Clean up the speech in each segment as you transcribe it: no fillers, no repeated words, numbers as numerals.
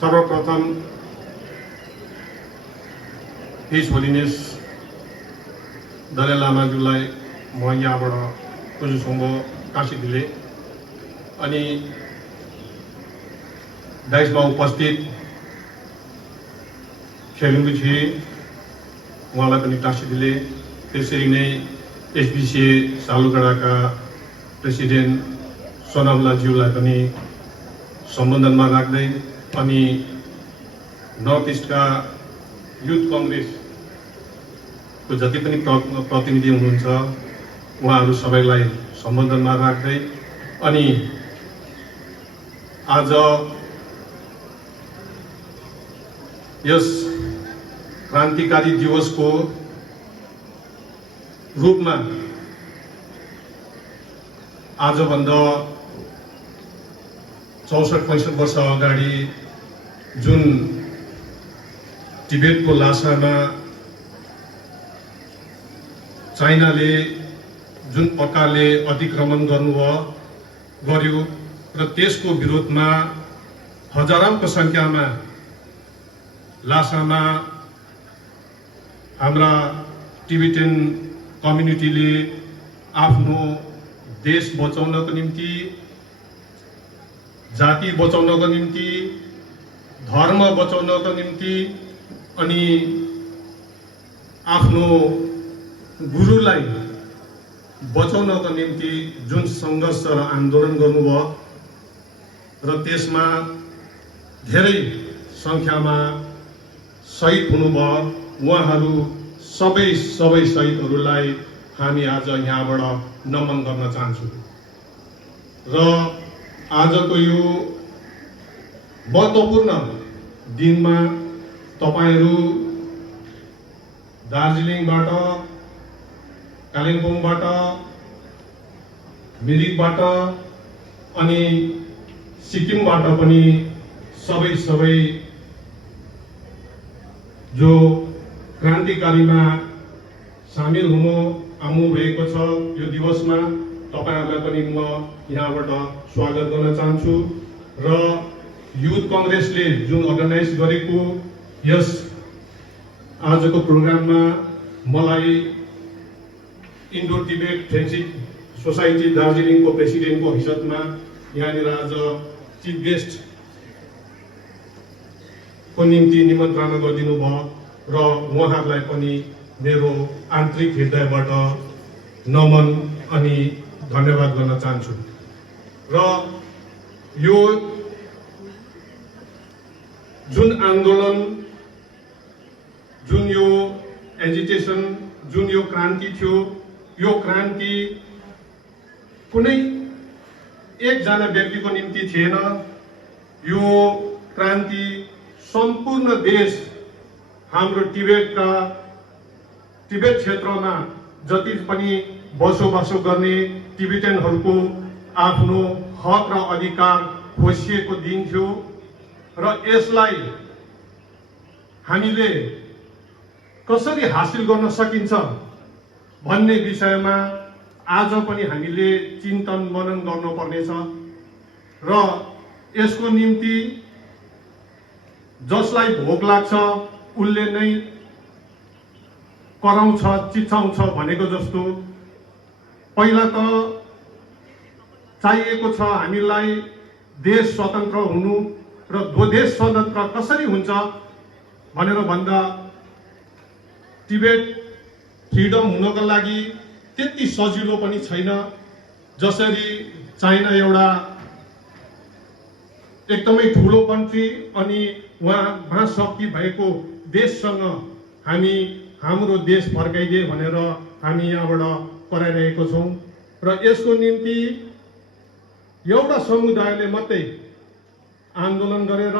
सर्वप्रथम हिज होलिनेस दलाई लामाज्यूलाई म यहाँबाट कुजुसुम्बो काशी दिले अनि डाइसमा उपस्थित खेलुङजी उहाँलाई पनि टाँसी दिले। त्यसरी नै एसबिसिए सालुगडाका प्रेसिडेन्ट सोनामलाज्यूलाई पनि सम्बन्धनमा राख्दै अनि नर्थ इस्टका युथ कङ्ग्रेसको जति पनि प्रतिनिधि हुनुहुन्छ उहाँहरू सबैलाई सम्बन्धनमा राख्दै अनि आज यस क्रान्तिकारी दिवसको रूपमा आजभन्दा 64-65 वर्ष अगाडि जुन टिबेटको लासामा चाइनाले जुन प्रकारले अतिक्रमण गर्यो र त्यसको विरोधमा हजारौंको संख्यामा लासामा हाम्रा टिबेटन कम्युनिटीले आफ्नो देश बचाउनको निम्ति, जाति बचाउनको निम्ति, धर्म बचाउनको निम्ति अनि आफ्नो गुरुलाई बचाउनको निम्ति जुन संघर्ष र आन्दोलन गर्नुभयो र त्यसमा धेरै संख्यामा शहीद हुनुभयो, उहाँहरू सबै शहीदहरूलाई हामी आज यहाँबाट नमन गर्न चाहन्छौँ। र आजको यो महत्त्वपूर्ण दिनमा तपाईहरू दार्जिलिङबाट, कालिम्पोङबाट, मिरिकबाट अनि सिक्किमबाट पनि सबै जो क्रान्तिकारीमा सामेल हुनु आउनु भएको छ यो दिवसमा तपाईहरुलाई पनि म यहाँबाट स्वागत गर्न चाहन्छु। र युथ कांग्रेसले जुन अर्गनाइज गरेको यस आजको प्रोग्राममा मलाई इन्डो टिबेट फ्रेन्डशिप सोसाइटी दार्जिलिङको प्रेसिडेन्टको हैसियतमा यहाँनिर आज चिफ गेस्ट को निम्ति निमन्त्रणा गरिदिनु भयो र उहाँहरूलाई पनि मेरो आन्तरिक हृदयबाट नमन अनि धन्यवाद गर्न चाहन्छु। र यो जुन आन्दोलन, जुन यो एजिटेसन, जुन यो क्रान्ति थियो, यो क्रान्ति कुनै एकजना व्यक्तिको निम्ति थिएन। यो क्रान्ति सम्पूर्ण देश, हाम्रो टिबेट क्षेत्रमा जति पनि बसोबासो गर्ने टिबेटनहरूको आफ्नो हक र अधिकार खोसिएको दिन थियो र यसलाई हामीले कसरी हासिल गर्न सकिन्छ भन्ने विषयमा आज पनि हामीले चिन्तन मनन गर्नुपर्नेछ र यसको निम्ति जसलाई भोक लाग्छ उनले नै कराउँछ, चिच्चाउँछ भनेको जस्तो पहिला त चाहिएको छ हामीलाई देश स्वतन्त्र हुनु र देश स्वतन्त्र कसरी हुन्छ भनेर भन्दा टिबेट फ्रिडम हुनको लागि त्यति सजिलो पनि छैन। जसरी चाइना एउटा एकदमै ठुलो कन्ट्री अनि वहाँ महाशक्ति भएको देशसँग हामी हाम्रो देश फर्काइदिए भनेर हामी यहाँबाट कराइरहेको छौं र यसको निम्ति एउटा समुदायले मात्रै आन्दोलन गरेर,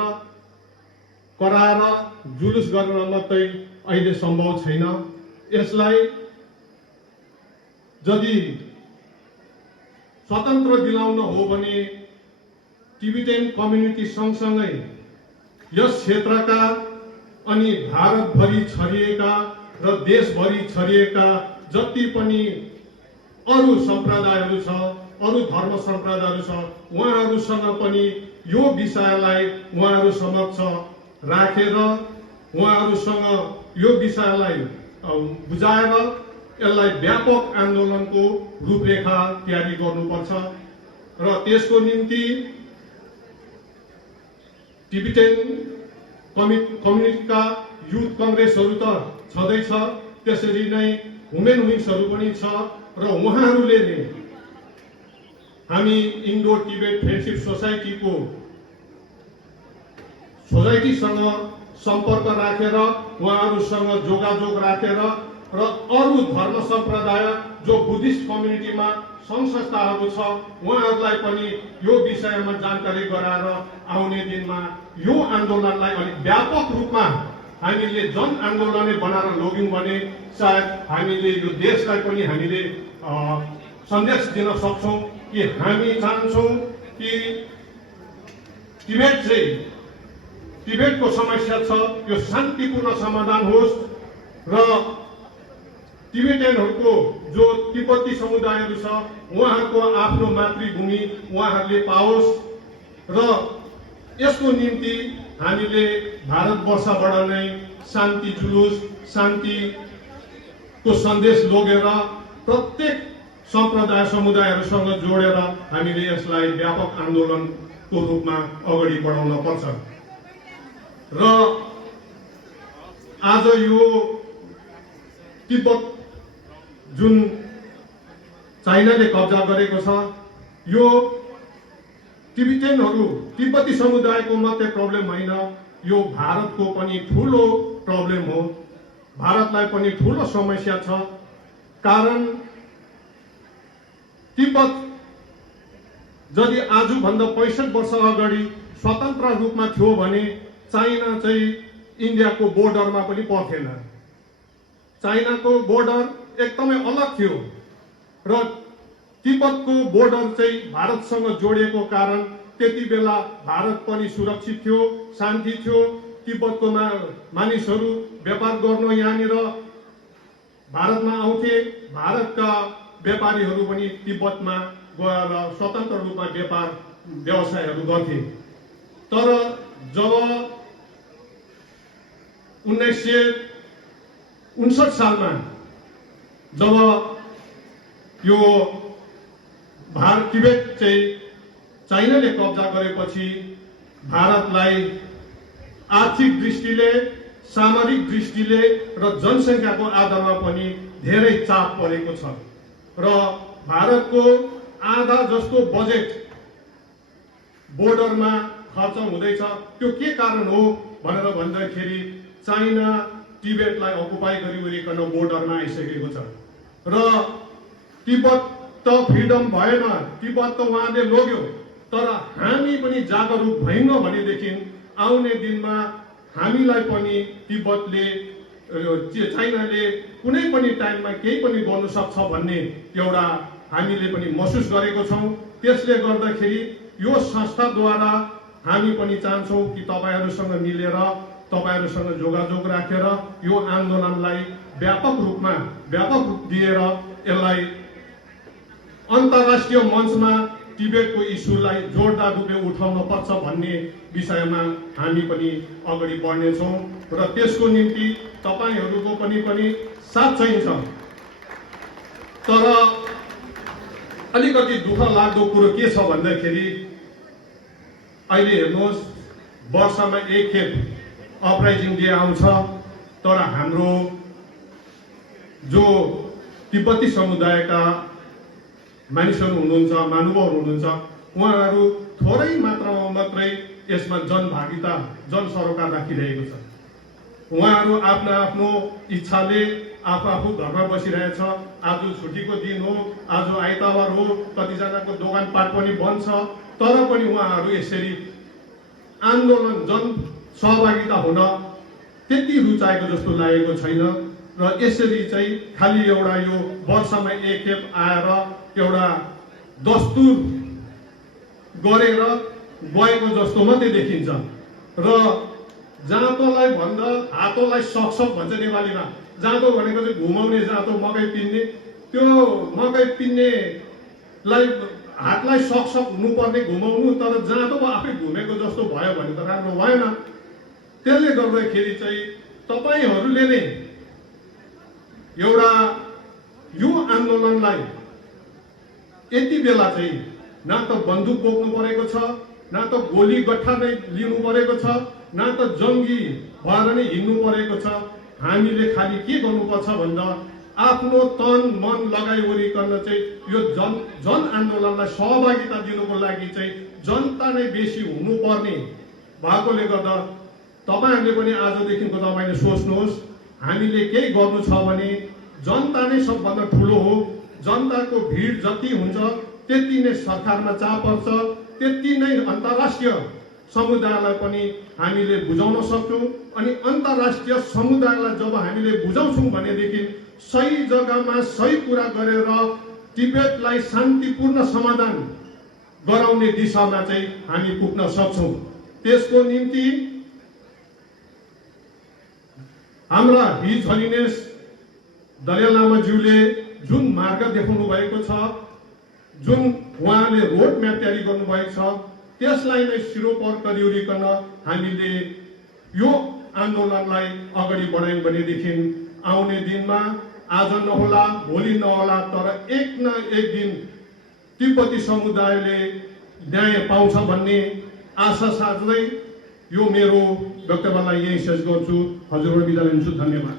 कराएर, जुलुस गरेर मात्रै अहिले सम्भव छैन। यसलाई यदि स्वतन्त्र दिलाउन हो भने टिबेटन कम्युनिटी सँगसँगै यस क्षेत्रका अनि भारतभरि छरिएका र देशभरि छरिएका जति पनि अरू सम्प्रदायहरू छ अरू धर्म सम्प्रदायहरू छ, उहाँहरूसँग पनि यो विषयलाई उहाँहरू समक्ष राखेर उहाँहरूसँग यो विषयलाई बुझाएर यसलाई व्यापक आन्दोलनको रूपरेखा तयारी गर्नुपर्छ र त्यसको निम्ति टिबेटन कम्युनिटीका युथ कङ्ग्रेसहरू त छँदैछ, त्यसरी नै वुमेन विङ्सहरू पनि छ र उहाँहरूले नै हामी इन्डो टिबेट फ्रेन्डसिप सोसाइटीसँग सम्पर्क राखेर उहाँहरूसँग जोगाजोग राखेर र अरू धर्म सम्प्रदाय जो बुद्धिस्ट कम्युनिटीमा सङ्घ संस्थाहरू छ उहाँहरूलाई पनि यो विषयमा जानकारी गराएर आउने दिनमा यो आन्दोलनलाई अलिक व्यापक रूपमा हामीले जन आन्दोलनै बनाएर लग्यौँ भने सायद हामीले यो देशलाई पनि हामीले सन्देश दिन सक्छौँ कि हामी चाहन्छौँ कि टिबेटको समस्या छ यो शान्तिपूर्ण समाधान होस् र टिबेटनहरूको जो तिब्बती समुदायहरू छ उहाँहरूको आफ्नो मातृभूमि उहाँहरूले पाओस् र यसको निम्ति हामीले भारतवर्षबाट नै शान्ति जुलुस शान्तिको सन्देश लगेर प्रत्येक सम्प्रदाय समुदायहरूसँग जोडेर हामीले यसलाई व्यापक आन्दोलनको रूपमा अगाडि बढाउन पर्छ र आज यो तिब्बत जुन चाइनाले कब्जा गरेको छ यो टिबेटनहरू तिब्बती समुदायको मात्रै प्रब्लम होइन, यो भारतको पनि ठुलो प्रब्लम हो। भारतलाई पनि ठुलो समस्या छ, कारण तिब्बत यदि आजभन्दा 65 वर्ष अगाडि स्वतन्त्र रूपमा थियो भने चाइना चाहिँ इन्डियाको बोर्डरमा पनि पर्थेन। चाइनाको बोर्डर एकदमै अलग थियो र तिब्बतको बोर्डर चाहिँ भारतसँग जोडिएको कारण त्यति बेला भारत पनि सुरक्षित थियो, शान्ति थियो। तिब्बतको मानिसहरू व्यापार गर्न यहाँनिर भारतमा आउँथे, भारतका व्यापारीहरू पनि तिब्बतमा गएर स्वतन्त्र रूपमा व्यापार व्यवसायहरू गर्थे। तर जब 1959 सालमा जब यो टिबेट चाहिँ चाइनाले कब्जा गरेपछि भारतलाई आर्थिक दृष्टिले, सामरिक दृष्टिले र जनसङ्ख्याको आधारमा पनि धेरै चाप परेको छ र भारतको आधा जस्तो बजेट बोर्डरमा खर्च हुँदैछ। त्यो के कारण हो भनेर भन्दाखेरि चाइना टिबेटलाई अकुपाई गरिवरिकन बोर्डरमा आइसकेको छ र तिब्बत त फ्रिडम भएन, तिब्बत त उहाँले लग्यो, तर हामी पनि जागरुक भएनौँ भनेदेखि आउने दिनमा हामीलाई पनि तिब्बतले चाइनाले कुनै पनि टाइममा केही पनि गर्नु सक्छ भन्ने एउटा हामीले पनि महसुस गरेको छौँ। त्यसले गर्दाखेरि यो संस्थाद्वारा हामी पनि चाहन्छौँ कि तपाईहरूसँग मिलेर, तपाईहरूसँग जोगाजोग राखेर यो आन्दोलनलाई व्यापक रूप दिएर यसलाई अन्तर्राष्ट्रिय मञ्चमा टिबेटको इस्युलाई जोरदार रूपले उठाउन पर्छ भन्ने विषयमा हामी पनि अगाडि बढ्नेछौँ र त्यसको निम्ति तपाईहरूको पनि साथ चाहिन्छ। तर अलिकति दुःख लाग्दो कुरो के छ भन्दाखेरि अहिले हेर्नुहोस्, वर्षमा एक खेप अपराइजिङ डे आउँछ, तर हाम्रो जो तिब्बती समुदायका मानिसहरू हुनुहुन्छ, महानुभावहरू हुनुहुन्छ, उहाँहरू थोरै मात्रामा मात्रै यसमा जनभागिता, जनसरोकार राखिरहेको छ। उहाँहरू आफ्नो इच्छाले आफू घरमा बसिरहेछ। आज छुट्टीको दिन हो, आज आइतबार हो, कतिजनाको दोकानपाट पनि बन्द छ, तर पनि उहाँहरू यसरी आन्दोलन जन सहभागिता हुन त्यति रुचाएको जस्तो लागेको छैन र यसरी चाहिँ खालि एउटा यो वर्षमा एक खेप आएर एउटा दस्तुर गरेर गएको जस्तो मात्रै देखिन्छ र जाँतोलाई भन्दा हातोलाई सक्छ भन्छ नेपालीमा। जाँतो भनेको चाहिँ घुमाउने जाँतो, मकै पिन्ने। त्यो मकै पिन्नेलाई हातलाई सकसक हुनुपर्ने घुमाउनु, तर जाँतो आफै घुमेको जस्तो भयो भने त राम्रो भएन। त्यसले गर्दाखेरि चाहिँ तपाईहरूले नै एउटा यो आन्दोलनलाई यति बेला चाहिँ न त बन्दुक बोक्नु परेको छ, न त गोली गट्ठा नै लिनु परेको छ, न त जङ्गी भएर नै हिँड्नु परेको छ। हामीले खालि के गर्नुपर्छ भन्दा आफ्नो तन मन लगाइवरिकन चाहिँ यो जन आन्दोलनलाई सहभागिता दिनुको लागि चाहिँ जनता नै बेसी हुनुपर्ने भएकोले गर्दा तपाईहरूले पनि आजदेखिको तपाईँले सोच्नुहोस्, हामीले केही गर्नु छ भने जनता नै सबभन्दा ठुलो हो। जनताको भिड जति हुन्छ त्यति नै सरकारमा चाप पर्छ, त्यति नै अन्तर्राष्ट्रिय समुदायलाई पनि हामीले बुझाउन सक्छौँ। अनि अन्तर्राष्ट्रिय समुदायलाई जब हामीले बुझाउँछौँ भनेदेखि सही जग्गामा सही कुरा गरेर तिब्बतलाई शान्तिपूर्ण समाधान गराउने दिशामा चाहिँ हामी पुग्न सक्छौँ। त्यसको निम्ति हाम्रा हिज होलिनेस दलाई लामाज्यूले जुन मार्ग देखाउनु भएको छ, जुन उहाँले रोड म्याप तयारी गर्नुभएको छ, त्यसलाई नै सिरोपर गरिवरिकन हामीले यो आन्दोलनलाई अगाडि बढायौँ भनेदेखि आउने दिनमा आज नहोला भोलि नहोला तर एक न एक दिन तिब्बती समुदायले न्याय पाउँछ भन्ने आशा साथै यो मेरो वक्तव्यलाई यही शेष गर्छु। हजुरबाट बिदा लिन्छु। धन्यवाद।